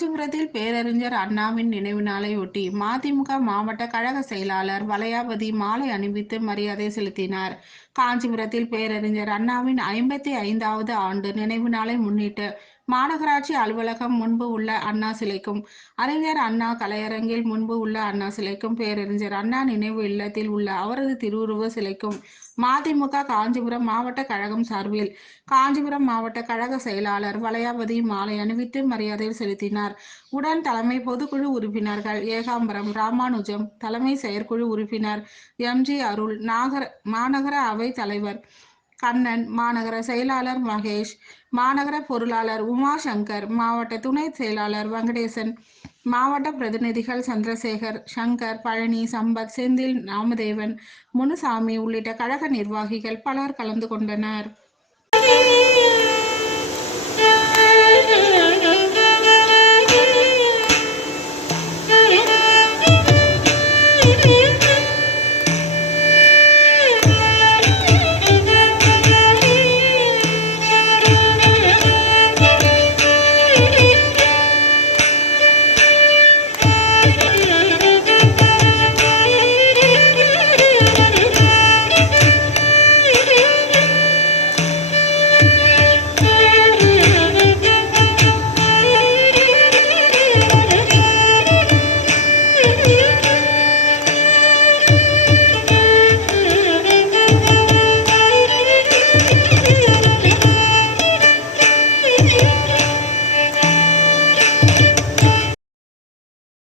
காஞ்சிபுரத்தில் பேரறிஞர் அண்ணாவின் நினைவு நாளையொட்டி மதிமுக மாவட்ட கழக செயலாளர் வளையாபதி மாலை அணிவித்து மரியாதை செலுத்தினார். காஞ்சிபுரத்தில் பேரறிஞர் அண்ணாவின் 55வது ஆண்டு நினைவு நாளை முன்னிட்டு மாநகராட்சி அலுவலகம் முன்பு உள்ள அண்ணா சிலைக்கும், அறிஞர் அண்ணா கலையரங்கில் முன்பு உள்ள அண்ணா சிலைக்கும், பேரறிஞர் அண்ணா நினைவு இல்லத்தில் உள்ள அவரது திருவுருவ சிலைக்கும் மதிமுக காஞ்சிபுரம் மாவட்ட கழகம் சார்பில் காஞ்சிபுரம் மாவட்ட கழக செயலாளர் வளையாபதி மாலை அணிவித்து மரியாதை செலுத்தினார். உடன் தலைமை பொதுக்குழு உறுப்பினர்கள் ஏகாம்பரம், ராமானுஜம், தலைமை செயற்குழு உறுப்பினர் எம்.ஜி. அருள், மாநகர அவை தலைவர் கண்ணன், மாநகர செயலாளர் மகேஷ், மாநகர பொருளாளர் உமாசங்கர், மாவட்ட துணை செயலாளர் வெங்கடேசன், மாவட்ட பிரதிநிதிகள் சந்திரசேகர், சங்கர், பழனி, சம்பத், செந்தில், நாமதேவன், முனுசாமி உள்ளிட்ட கழக நிர்வாகிகள் பலர் கலந்து கொண்டனர்.